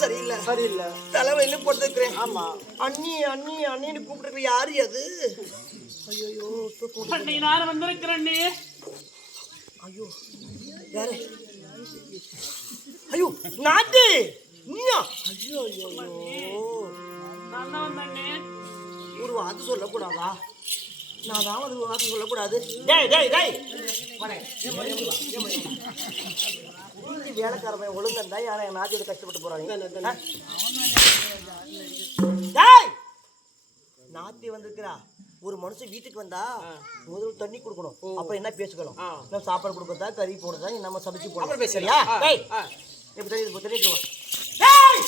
சரியில்லை. சரியில்லை. தலைவலின்னு போட்டுருக்கிறேன் ஆமா. அண்ணி அண்ணி அண்ணின்னு கூப்பிட்டுருக்க யாரு அது? ஐயோ அன்னை நான் வந்திருக்கிறேன் ஐயோ யாரு? ஐயோ நாட்டு! நீயா? ஐயோ நான் தான் வந்தேண்ணே ஒரு வார்த்தை சொல்லக்கூடாதா? நான் தான் ஒரு வார்த்தை சொல்லக்கூடாது. டேய் டேய் டேய். வாடா. வீட்டு வேலைக்காரன் ஒழுங்கா யாரை என் நாட்டியோட கஷ்டப்பட்டு போறாங்க. நாத்தி வந்திருக்கிறா. ஒரு மனுஷன் வீட்டுக்கு வந்தா முதல்ல தண்ணி கொடுக்கணும். அப்புறம் என்ன பேசிக்கலாம் நம்ம சாப்பாடு கொடுக்கறதா கறி போடுறதா நம்ம சமைச்சு போடலாம் பேசுறியா தண்ணி தண்ணி வா. டேய்!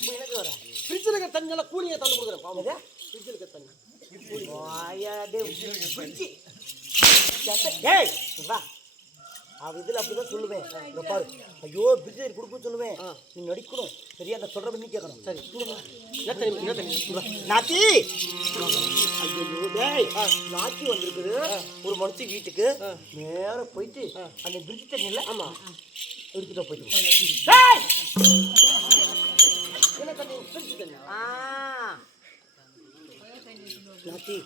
இப்ப எனக்கு வர. ஃப்ரிட்ஜில் இருக்க தண்ணி எல்லாம் கூலிங்க தந்து கொடுக்குறேன். என்னது? ஃப்ரிட்ஜில் இருக்க தண்ணி. டேய் வா. அவ இதுல அப்படிதான் சொல்லுவேன். இங்க பாரு. ஐயோ பிரிட்ஜ் கொடுக்க சொல்லுவேன். நீ நடிக்கணும். சரியா அந்த சொல்ற பண்ணி கேட்கணும். சரி நாத்தி! ஐயோ டேய். நாத்தி வந்திருக்குது. ஒரு மனுஷன் வீட்டுக்கு. நேரா போயிட்டு அந்த பிரிட்ஜ் தண்ணி இல்ல ஆமா. எடுத்துட்டு போயிட்டு நாத்தி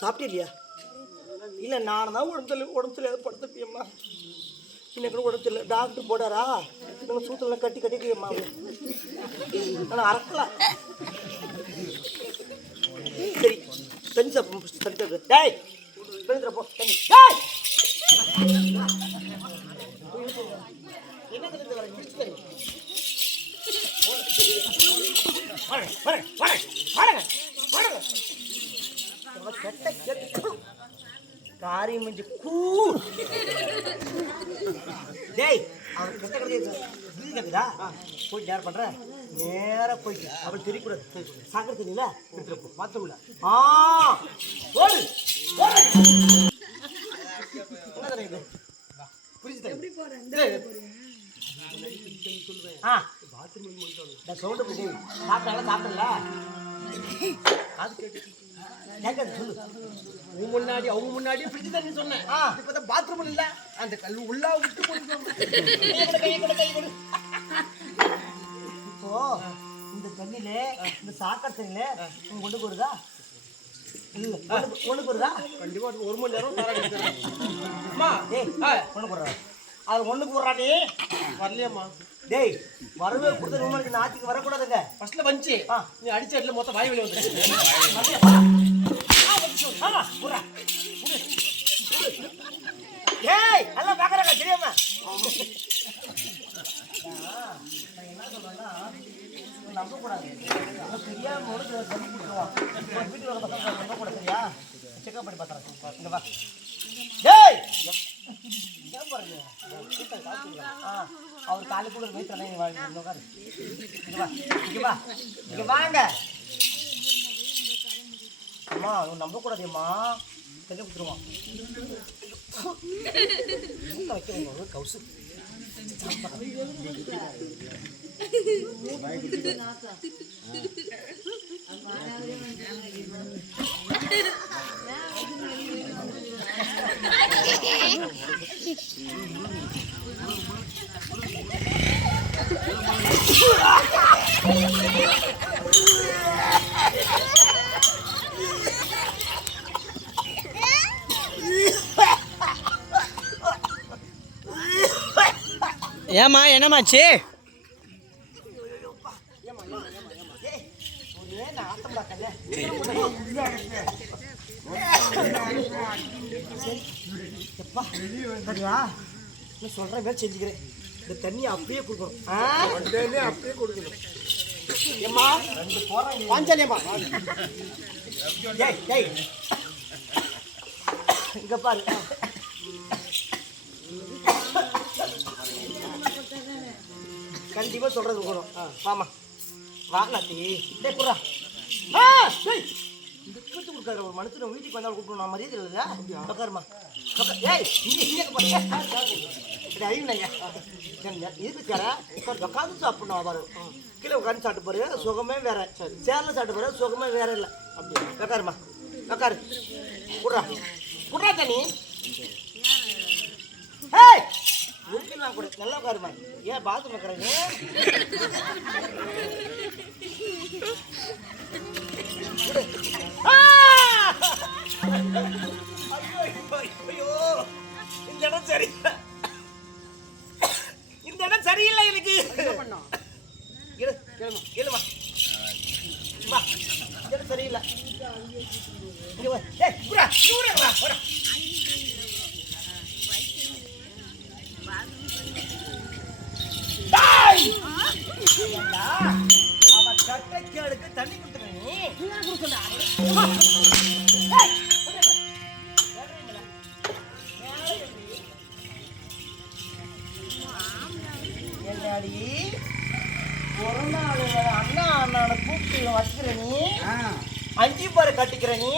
சாப்பிட்டே இல்லையா இல்லை நான் தான் உடம்பு சரியில்லை உடம்பு சரியில்லாத படுத்துப்பியம்மா எனக்கு உடம்பு சரியில்லை டாக்டர் போடாரா நம்ம சூத்தெல்லாம் கட்டி கட்டிக்கியம்மா ஆனால் அறக்கலாம் சரி தண்ணி சாப்பிடும் தண்ணி சாப்பிடு டேய் போ தண்ணி டேய்! என்ன வரேன் வரேன் வரேன் வரேன் வரேன் கெட்ட கெட்ட காரி மிஞ்சி கூ டேய் அவன் கெட்ட கடையாது இது கேக்குதா? போய் நேரம் பண்ற நேரா போயிட்டு. அவள் தெரியக்கூடாது சாக்கடை தெரியல எடுத்துட்டு போ. பாத்ரூம்ல. ஆ. ஓடு. ஓடு. என்ன போய் சாப்பிட்டால சாப்பிடல? அது கேட்டு கேட்காது சொல்லு. உன் முன்னாடி அவங்க முன்னாடி ஃப்ரிட்ஜ் தண்ணி சொன்னேன். இப்பதான் பாத்ரூம் இல்ல. அந்த கல் உள்ளா விட்டு இப்போ இந்த தண்ணியில இந்த சாக்கடை தண்ணியில உங்க கொண்டு போடுதா ஒண்ணு போடுதா கண்டிப்பா ஒரு மணி நேரம் தர எடுக்கிறேன் அது ஒண்ணு போடுறாடி வரலையம்மா டேய் வரவே கொடுத்த ரூமுக்கு நாட்டுக்கு வரக்கூடாதுங்க ஃபர்ஸ்ட்ல வந்துச்சு ஆ. நீ அடிச்ச இடத்துல மொத்தம் வாய் வெளியே வந்துருச்சு மதியம் வா. ஆ, வந்து சொல்லு. ஆமா. போடு. டேய் எல்லாம் பாக்குறாங்க தெரியாம நான் என்ன சொல்றேன்னா நம்பக்கூடாது தெரியாம வீட்டுக்கு வர பசங்க நம்பக்கூடாது சரியா செக்அப் பண்ணி பார்த்துறேன் இங்க வா ஆ அவர் காலைக்கு கூட போய் பண்ணி வாங்க இங்க வாங்க அம்மா அவன் நம்பக்கூடாதேம்மா தண்ணி கொடுத்துருவான் வைக்கிறேன் கவுசு Thank you. ஏமா என்னமாச்சு ஒரே நாத்தம்டா கண்ணே. சரி. எப்பா, சரியா? நான் சொல்ற மாதிரி செஞ்சுக்கிறேன். இந்த தண்ணியை அப்படியே கொடுக்கணும். ஆ? அப்படியே கொடுக்கணும் ஏம்மா, ரெண்டு போறாங்க பாஞ்சாலியம்மா டேய் டேய். இங்க பாரு. கண்டிப்பா சொல்றது இருக்கணும் வாமா வா நாத்தி டே புறா ஆ கொடுக்காத ஒரு மனுஷன் வீட்டுக்கு வந்தாலும் கூப்பிடணும் மரியாதை இல்லையா உட்காருமா. உட்கார். ஏய் அறிவுனாங்க இதுக்கு தர உட்காந்து சாப்பிடணும் அவர் கீழே உட்காந்து சாப்பிட்டு பாரு. சுகமே வேற. சேர்ல சாப்பிட்டு பாரு. சுகமே வேற இல்லை. அப்படி உட்காருமா. உட்காரு. குடுறா. குடுறா தண்ணி. ஏய் நான் கூட. நல்லா உட்காருமா. ஏன் பாத்ரூம் வைக்கிறேன் ஐயோ இந்த இடம் சரியில்லை இந்த இடம் சரியில்லை எனக்கு இரு இல்லைம்மா வா இந்த இடம் சரியில்லை என்னடி ஒரு நாள் அண்ணா அண்ணான கூப்பிட்டு வச்சுக்கிற நீ. அஞ்சு பேரை கட்டிக்கிற நீ.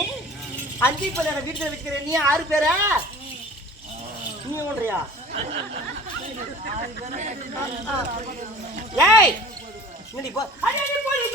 அஞ்சு பேரை நான் வீட்டில் வச்சுக்கிற நீ ஆறு பேரா? நீ ஒன்றியா? ஏய் போய்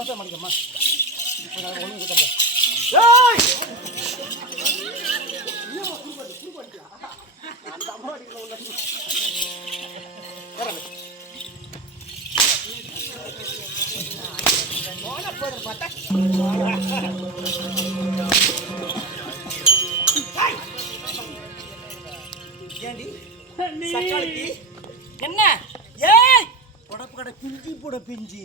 கோட்டை மடிக்கம்மா இப்போ நான் ஒன்று போதும் பார்த்தா! ஏண்டி? என்ன? ஏய்! புடப்பு கடை பிஞ்சி புட பிஞ்சி.